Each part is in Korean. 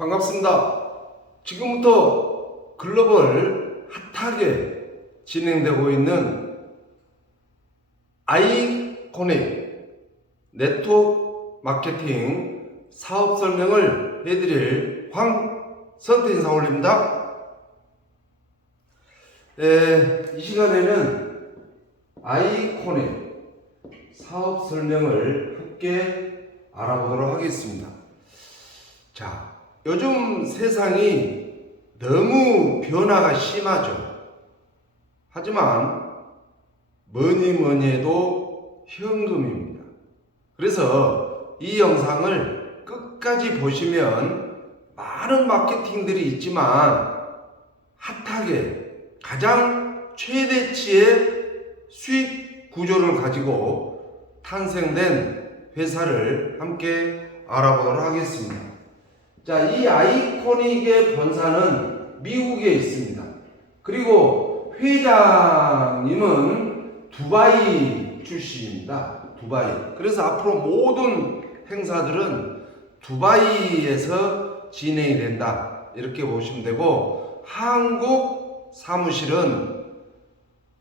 반갑습니다. 지금부터 글로벌 핫하게 진행되고 있는 아이코닉 네트워크 마케팅 사업 설명을 해드릴 황선태 인사 올립니다. 이 시간에는 아이코닉 사업 설명을 함께 알아보도록 하겠습니다. 자, 요즘 세상이 너무 변화가 심하죠. 하지만 뭐니 해도 현금입니다. 그래서 이 영상을 끝까지 보시면 많은 마케팅들이 있지만 핫하게 가장 최대치의 수익 구조를 가지고 탄생된 회사를 함께 알아보도록 하겠습니다. 자, 이 아이코닉의 본사는 미국에 있습니다. 그리고 회장님은 두바이 출신입니다. 두바이. 그래서 앞으로 모든 행사들은 두바이에서 진행이 된다. 이렇게 보시면 되고, 한국 사무실은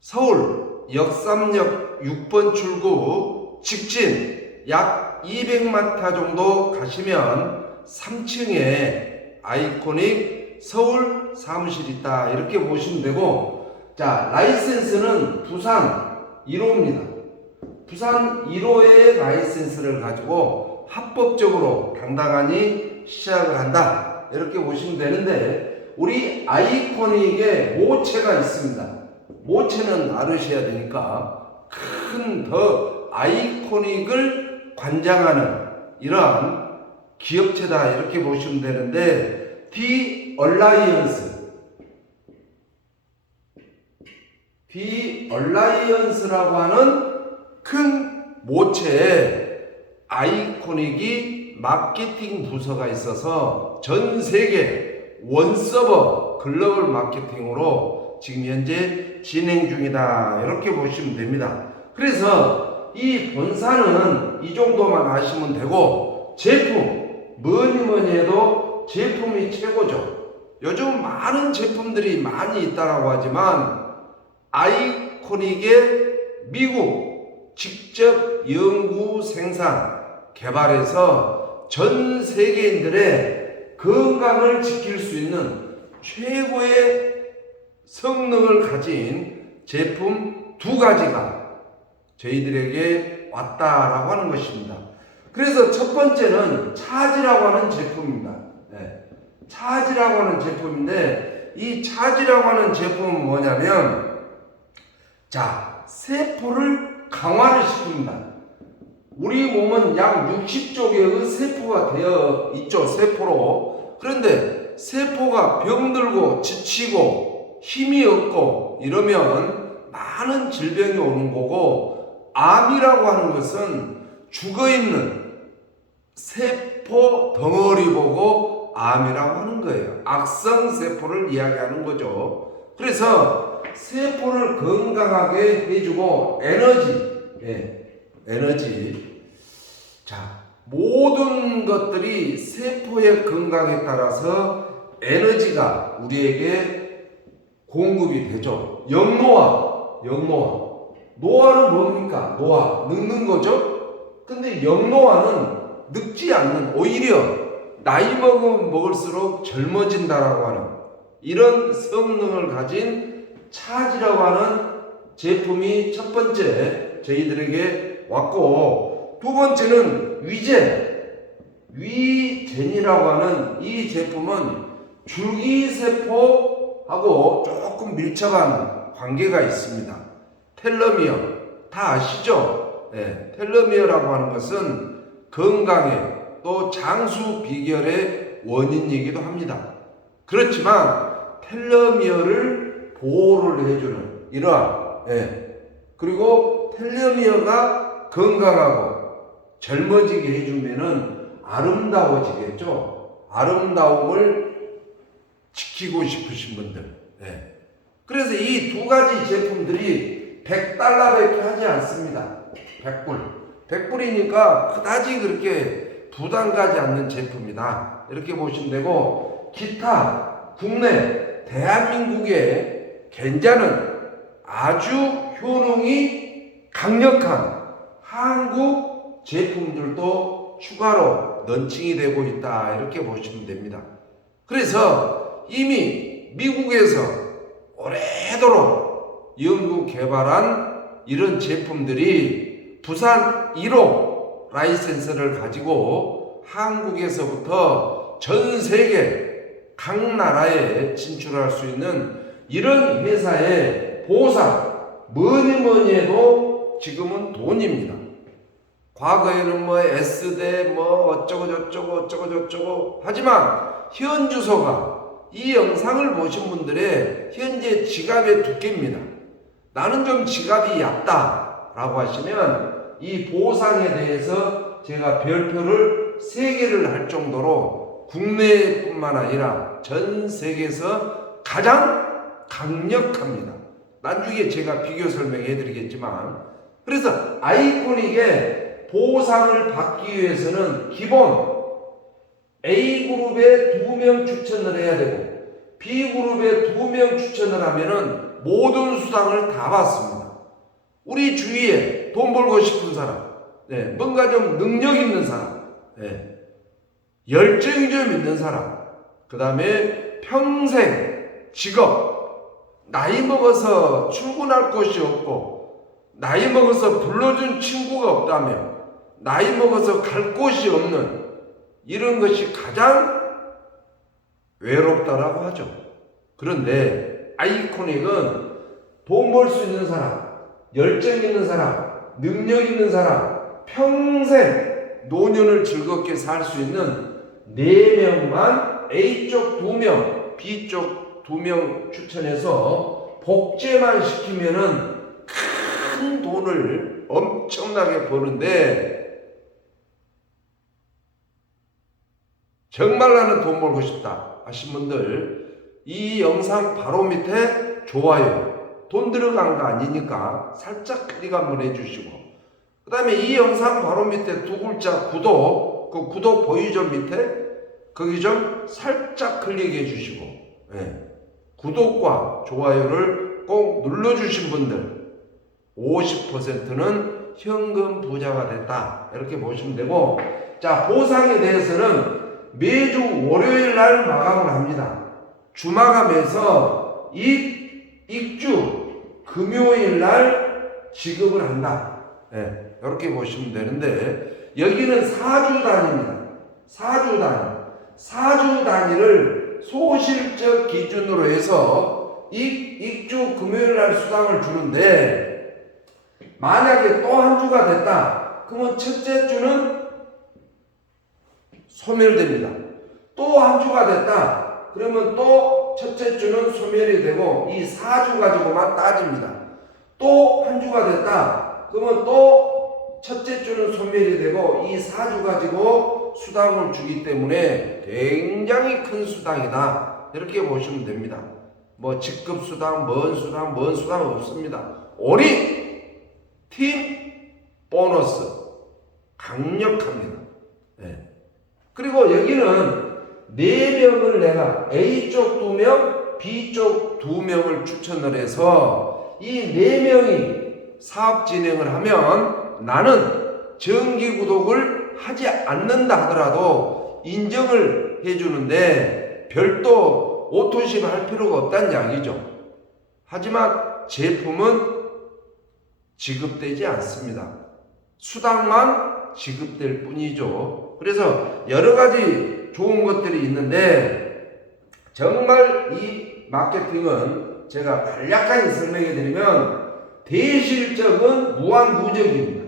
서울 역삼역 6번 출구 직진 약 200m 정도 가시면 3층에 아이코닉 서울 사무실이 있다. 이렇게 보시면 되고, 자, 라이센스는 부산 1호입니다. 부산 1호의 라이센스를 가지고 합법적으로 당당하니 시작을 한다. 이렇게 보시면 되는데, 우리 아이코닉에 모체가 있습니다. 모체는 알으셔야 되니까 큰 더 아이코닉을 관장하는 이러한 기업체다. 이렇게 보시면 되는데, 디얼라이언스라고 하는 큰 모체에 아이코닉이 마케팅 부서가 있어서 전 세계 원서버 글로벌 마케팅으로 지금 현재 진행 중이다. 이렇게 보시면 됩니다. 그래서 이 본사는 이 정도만 아시면 되고, 제품 뭐니 해도 제품이 최고죠. 요즘 많은 제품들이 많이 있다라고 하지만 아이코닉의 미국 직접 연구 생산 개발해서 전 세계인들의 건강을 지킬 수 있는 최고의 성능을 가진 제품 두 가지가 저희들에게 왔다라고 하는 것입니다. 그래서 첫 번째는 차지라고 하는 제품입니다. 차지라고 하는 제품인데, 이 차지라고 하는 제품은 뭐냐면, 자, 세포를 강화를 시킵니다. 우리 몸은 약 60조 개의 세포가 되어 있죠, 세포로. 그런데 세포가 병들고 지치고 힘이 없고 이러면 많은 질병이 오는 거고, 암이라고 하는 것은 죽어있는 세포 덩어리 보고 암이라고 하는 거예요. 악성세포를 이야기하는 거죠. 그래서 세포를 건강하게 해주고 에너지. 자, 모든 것들이 세포의 건강에 따라서 에너지가 우리에게 공급이 되죠. 노화는 뭡니까? 늙는 거죠? 근데 영노화는 늙지 않는, 오히려 나이 먹으면 먹을수록 젊어진다라고 하는 이런 성능을 가진 차지라고 하는 제품이 첫 번째 저희들에게 왔고, 두 번째는 위젠이라고 하는 이 제품은 줄기세포하고 조금 밀접한 관계가 있습니다. 텔로미어 다 아시죠? 텔로미어라고 하는 것은 건강에 또 장수 비결의 원인이기도 합니다. 그렇지만 텔로미어를 보호를 해주는 이러한, 그리고 텔로미어가 건강하고 젊어지게 해주면은 아름다워지겠죠. 아름다움을 지키고 싶으신 분들. 그래서 이 두 가지 제품들이 $100밖에 하지 않습니다. 100불. 100불이니까 그다지 그렇게 부담 가지 않는 제품이다. 이렇게 보시면 되고, 기타 국내 대한민국에 괜찮은 아주 효능이 강력한 한국 제품들도 추가로 런칭이 되고 있다. 이렇게 보시면 됩니다. 그래서 이미 미국에서 오래도록 연구 개발한 이런 제품들이 부산 1호 라이센스를 가지고 한국에서부터 전 세계 각 나라에 진출할 수 있는 이런 회사의 보상, 뭐니 해도 지금은 돈입니다. 과거에는 뭐 S대 뭐 어쩌고 하지만 현 주소가 이 영상을 보신 분들의 현재 지갑의 두께입니다. 나는 좀 지갑이 얕다 라고 하시면 이 보상에 대해서 제가 별표를 3개를 할 정도로 국내뿐만 아니라 전 세계에서 가장 강력합니다. 나중에 제가 비교 설명해 드리겠지만, 그래서 아이코닉의 보상을 받기 위해서는 기본 A그룹에 2명 추천을 해야 되고 B그룹에 2명 추천을 하면은 모든 수당을 다 받습니다. 우리 주위에 돈 벌고 싶은 사람, 뭔가 좀 능력 있는 사람, 열정이 좀 있는 사람, 그 다음에 평생 직업, 나이 먹어서 출근할 곳이 없고 나이 먹어서 불러준 친구가 없다면 나이 먹어서 갈 곳이 없는 이런 것이 가장 외롭다라고 하죠. 그런데 아이코닉은 돈 벌 수 있는 사람, 열정 있는 사람, 능력 있는 사람, 평생 노년을 즐겁게 살 수 있는 4명만 A쪽 2명, B쪽 2명 추천해서 복제만 시키면은 큰 돈을 엄청나게 버는데, 정말 나는 돈 벌고 싶다 하신 분들 이 영상 바로 밑에 좋아요, 돈 들어간 거 아니니까 살짝 클릭 한번 해주시고, 그 다음에 이 영상 바로 밑에 2글자 구독, 그 구독 보이죠 밑에 거기 좀 살짝 클릭해 주시고, 구독과 좋아요를 꼭 눌러주신 분들 50%는 현금 부자가 됐다 이렇게 보시면 되고, 자, 보상에 대해서는 매주 월요일 날 마감을 합니다. 주마감해서 익주 금요일 날 지급을 한다. 이렇게 보시면 되는데, 여기는 4주 단위입니다. 4주 단위. 4주 단위를 소실적 기준으로 해서 익주 금요일 날 수당을 주는데, 만약에 또 한 주가 됐다. 그러면 첫째 주는 소멸됩니다. 또 한 주가 됐다. 그러면 또 첫째 주는 소멸이 되고 이 4주 가지고만 따집니다. 또 한 주가 됐다. 그러면 또 첫째 주는 소멸이 되고 이 4주 가지고 수당을 주기 때문에 굉장히 큰 수당이다. 이렇게 보시면 됩니다. 뭐 직급 수당, 뭔 수당 없습니다. 오리 팀 보너스 강력합니다. 그리고 여기는 4명을 내가 A쪽 2명, B쪽 2명을 추천을 해서 이 4명이 사업 진행을 하면 나는 정기 구독을 하지 않는다 하더라도 인정을 해주는데 별도 오토십 할 필요가 없다는 이야기죠. 하지만 제품은 지급되지 않습니다. 수당만 지급될 뿐이죠. 그래서 여러 가지 좋은 것들이 있는데, 정말 이 마케팅은 제가 간략하게 설명해 드리면 대실적은 무한 누적입니다.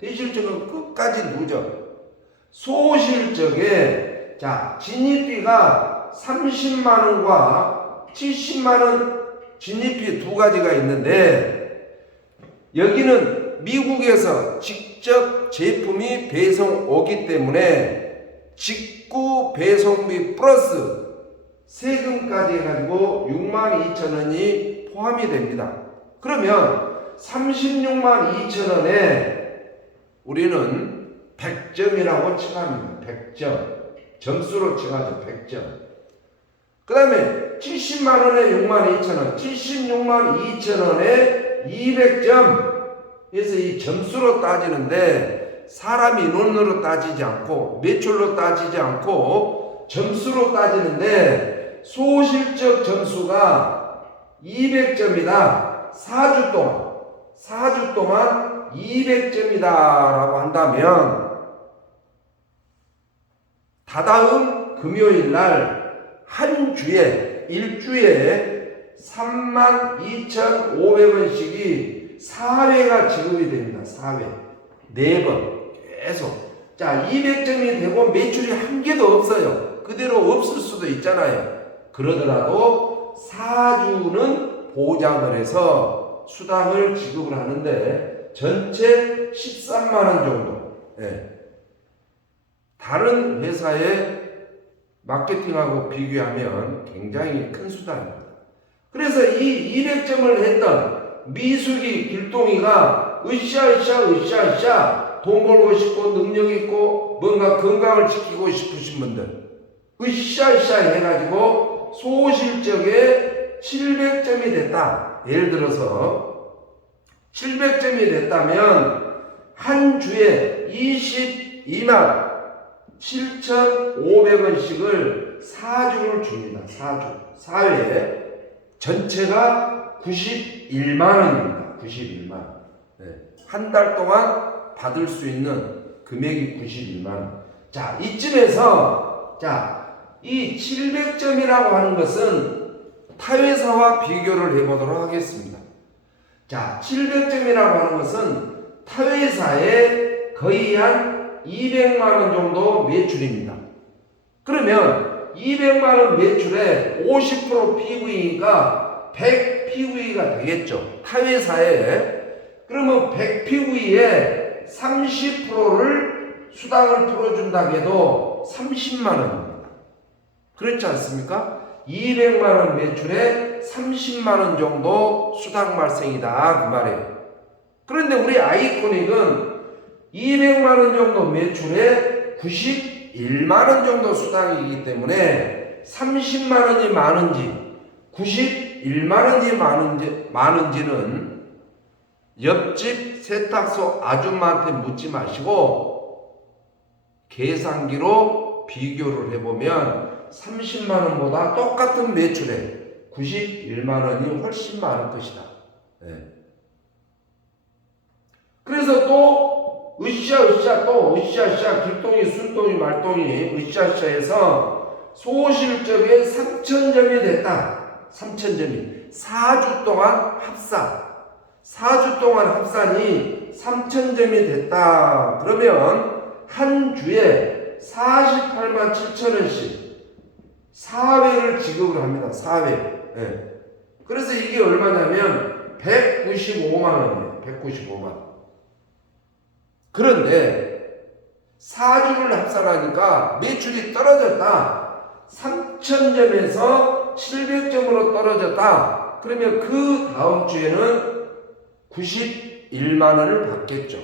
대실적은 끝까지 누적. 소실적에 진입비가 30만원과 70만원 진입비 2가지가 있는데, 여기는 미국에서 직접 제품이 배송 오기 때문에 직구 배송비 플러스 세금까지 해가지고 62,000원이 포함이 됩니다. 그러면 36만 2천 원에 우리는 100점이라고 칭합니다. 100점. 점수로 칭하죠. 100점. 그 다음에 70만원에 62,000원, 76만 2천원에 200점. 그래서 이 점수로 따지는데 사람이 인원으로 따지지 않고 매출로 따지지 않고 점수로 따지는데 소실적 점수가 200점이다. 4주 동안 200점이다 라고 한다면 다다음 금요일 날 한 주에 일주에 32,500원씩이 4회가 지급이 됩니다. 4회. 4번. 계속. 자, 200점이 되고 매출이 한 개도 없어요. 그대로 없을 수도 있잖아요. 그러더라도 4주는 보장을 해서 수당을 지급을 하는데 전체 13만원 정도. 예. 다른 회사의 마케팅하고 비교하면 굉장히 큰 수당입니다. 그래서 이 200점을 했던 미숙이 길동이가 으쌰 돈 벌고 싶고 능력 있고 뭔가 건강을 지키고 싶으신 분들 으쌰 해가지고 소실적에 700점이 됐다. 예를 들어서 700점이 됐다면 한 주에 22만 7,500원씩을 4주를 줍니다. 4회. 전체가 91만원입니다. 91만원. 네. 한 달 동안 받을 수 있는 금액이 91만원. 자, 이쯤에서, 이 700점이라고 하는 것은 타회사와 비교를 해보도록 하겠습니다. 자, 700점이라고 하는 것은 타회사의 거의 한 200만원 정도 매출입니다. 그러면 200만원 매출에 50% PV니까 100 PV가 되겠죠. 타회사에. 그러면 100 PV에 30%를 수당을 풀어준다고 해도 30만원입니다. 그렇지 않습니까? 200만원 매출에 30만원 정도 수당 발생이다. 그 말이에요. 그런데 우리 아이코닉은 200만원 정도 매출에 91만원 정도 수당이기 때문에 30만원이 많은지 91만원이 많은지는 옆집 세탁소 아줌마한테 묻지 마시고 계산기로 비교를 해보면 30만원보다 똑같은 매출에 91만원이 훨씬 많을 것이다. 네. 그래서 또 으쌰 길동이 순동이 말동이 으쌰해서 소실적에 3,000점이 됐다. 3,000점이 4주 동안 합산이 3,000점이 됐다. 그러면 한 주에 48만 7천원씩 4회를 지급을 합니다. 4회. 네. 그래서 이게 얼마냐면 195만원이에요. 195만. 그런데 4주를 합산하니까 매출이 떨어졌다. 3,000점에서 700점으로 떨어졌다. 그러면 그 다음 주에는 91만원을 받겠죠.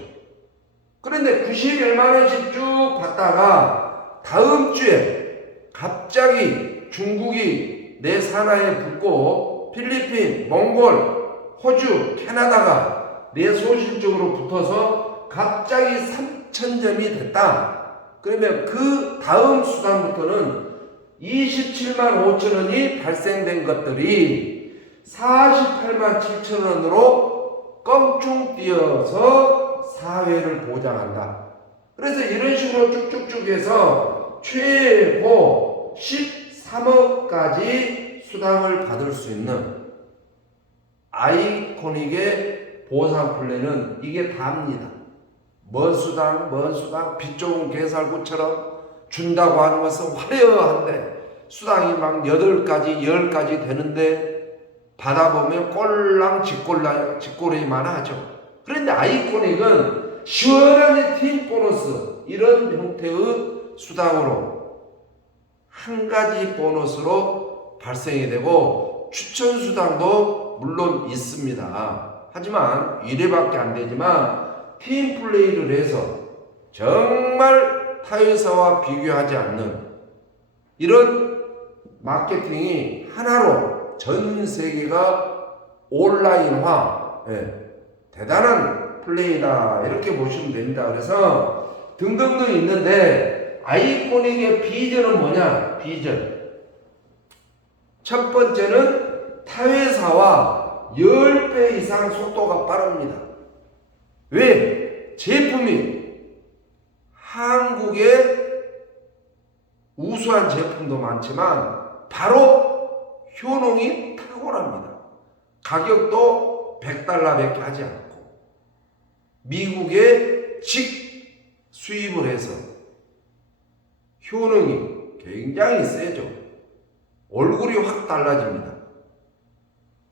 그런데 91만원씩 쭉 받다가 다음 주에 갑자기 중국이 내 산하에 붙고 필리핀, 몽골, 호주, 캐나다가 내 소실적으로 붙어서 갑자기 3,000점이 됐다. 그러면 그 다음 수당부터는 27만 5천원이 발생된 것들이 48만 7천원으로 껑충 뛰어서 사회를 보장한다. 그래서 이런 식으로 쭉쭉쭉 해서 최고 13억까지 수당을 받을 수 있는 아이코닉의 보상 플랜은 이게 다입니다. 먼 수당 빚 좋은 개살구처럼 준다고 하는 것은 화려한데 수당이 막 8가지 10가지 되는데 받아보면 꼴랑 쥐꼬리만 하죠. 그런데 아이코닉은 시원하게 팀 보너스 이런 형태의 수당으로 한 가지 보너스로 발생이 되고 추천 수당도 물론 있습니다. 하지만 1회밖에 안 되지만 팀 플레이를 해서 정말 타회사와 비교하지 않는 이런 마케팅이 하나로 전 세계가 온라인화, 대단한 플레이다 이렇게 보시면 됩니다. 그래서 등등등 있는데 아이코닉의 비전은 뭐냐? 비전. 첫 번째는 타회사와 10배 이상 속도가 빠릅니다. 왜? 제품이 한국의 우수한 제품도 많지만 바로 효능이 탁월합니다. 가격도 $100밖에 하지 않고 미국에 직 수입을 해서 효능이 굉장히 세죠. 얼굴이 확 달라집니다.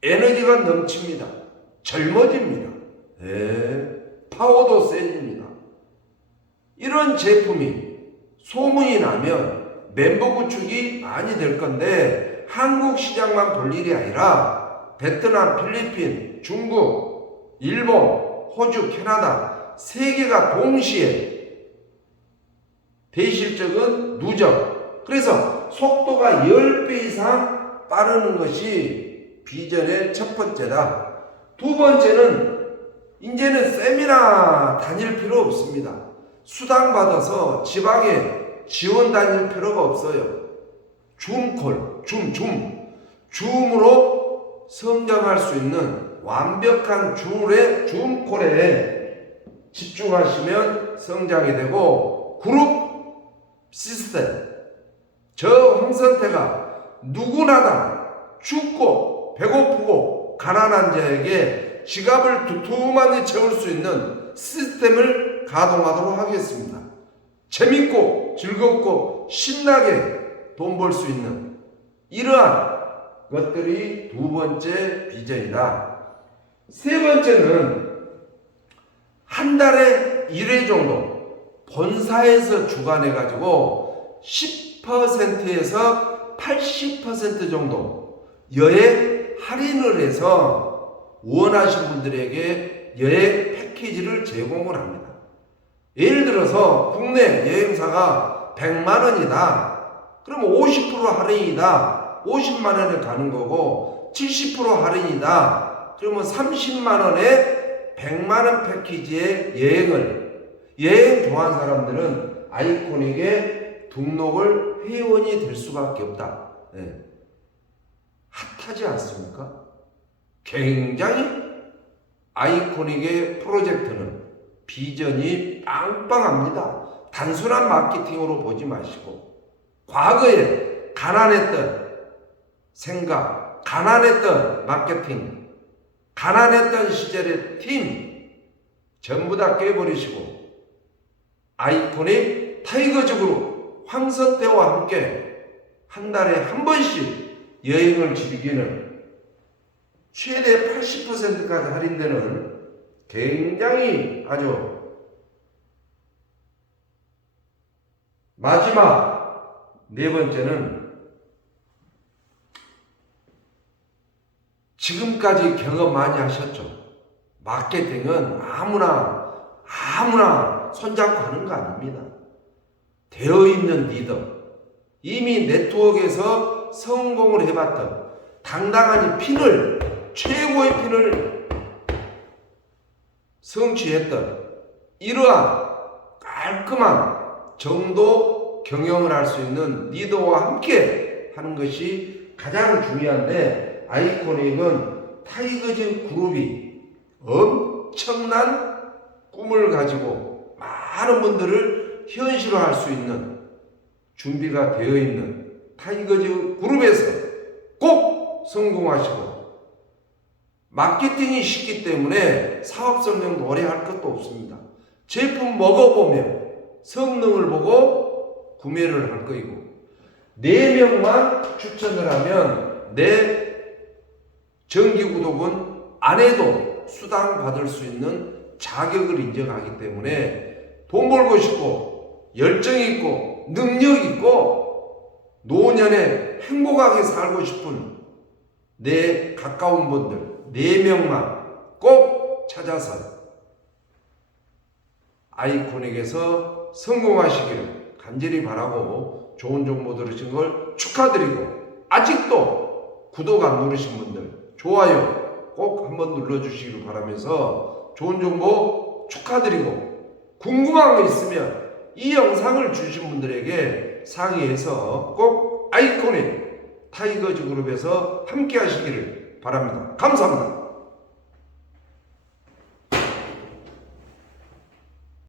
에너지가 넘칩니다. 젊어집니다. 파워도 세집니다. 이런 제품이 소문이 나면 멤버 구축이 많이 될 건데 한국 시장만 볼 일이 아니라 베트남, 필리핀, 중국, 일본, 호주, 캐나다 세계가 동시에 대실적은 누적. 그래서 속도가 10배 이상 빠르는 것이 비전의 첫 번째다. 두 번째는 이제는 세미나 다닐 필요 없습니다. 수당 받아서 지방에 지원 다닐 필요가 없어요. 줌콜, 줌으로 성장할 수 있는 완벽한 줌콜에 집중하시면 성장이 되고 그룹 시스템. 저 황선태가 누구나 다 춥고 배고프고 가난한 자에게 지갑을 두툼하게 채울 수 있는 시스템을 가동하도록 하겠습니다. 재밌고 즐겁고 신나게 돈 벌 수 있는 이러한 것들이 두 번째 비전이다. 세 번째는 한 달에 1회 정도 본사에서 주관해가지고 10%에서 80% 정도 여행 할인을 해서 원하신 분들에게 여행 패키지를 제공을 합니다. 예를 들어서 국내 여행사가 100만 원이다. 그러면 50% 할인이다. 50만 원에 가는 거고 70% 할인이다. 그러면 30만 원에 100만 원 패키지의 여행 좋아하는 사람들은 아이코닉에 등록을 회원이 될 수밖에 없다. 핫하지 않습니까? 굉장히 아이코닉의 프로젝트는 비전이 빵빵합니다. 단순한 마케팅으로 보지 마시고 과거에 가난했던 생각, 가난했던 마케팅, 가난했던 시절의 팀 전부 다 깨버리시고 아이코닉 타이거즈그룹 황선태와 함께 한 달에 한 번씩 여행을 즐기는 최대 80%까지 할인되는 굉장히 아주 마지막 네 번째는 지금까지 경험 많이 하셨죠. 마케팅은 아무나 손잡고 하는 거 아닙니다. 되어 있는 리더, 이미 네트워크에서 성공을 해봤던 당당하니 최고의 핀을 성취했던 이러한 깔끔한 정도 경영을 할 수 있는 리더와 함께 하는 것이 가장 중요한데 아이코닉은 타이거즈 그룹이 엄청난 꿈을 가지고 많은 분들을 현실화할 수 있는 준비가 되어 있는 타이거즈 그룹에서 꼭 성공하시고 마케팅이 쉽기 때문에 사업 성장도 오래 할 것도 없습니다. 제품 먹어보면 성능을 보고 구매를 할 거이고 4명만 추천을 하면 내 정기구독은 안 해도 수당 받을 수 있는 자격을 인정하기 때문에 돈 벌고 싶고 열정 있고 능력 있고 노년에 행복하게 살고 싶은 내 가까운 분들 4명만 꼭 찾아서 아이코닉에서 성공하시기를 간절히 바라고 좋은 정보 들으신 걸 축하드리고 아직도 구독 안 누르신 분들 좋아요 꼭 한번 눌러주시기를 바라면서 좋은 정보 축하드리고 궁금한 거 있으면 이 영상을 주신 분들에게 상의해서 꼭 아이코닉 타이거즈 그룹에서 함께 하시기를 바랍니다. 감사합니다.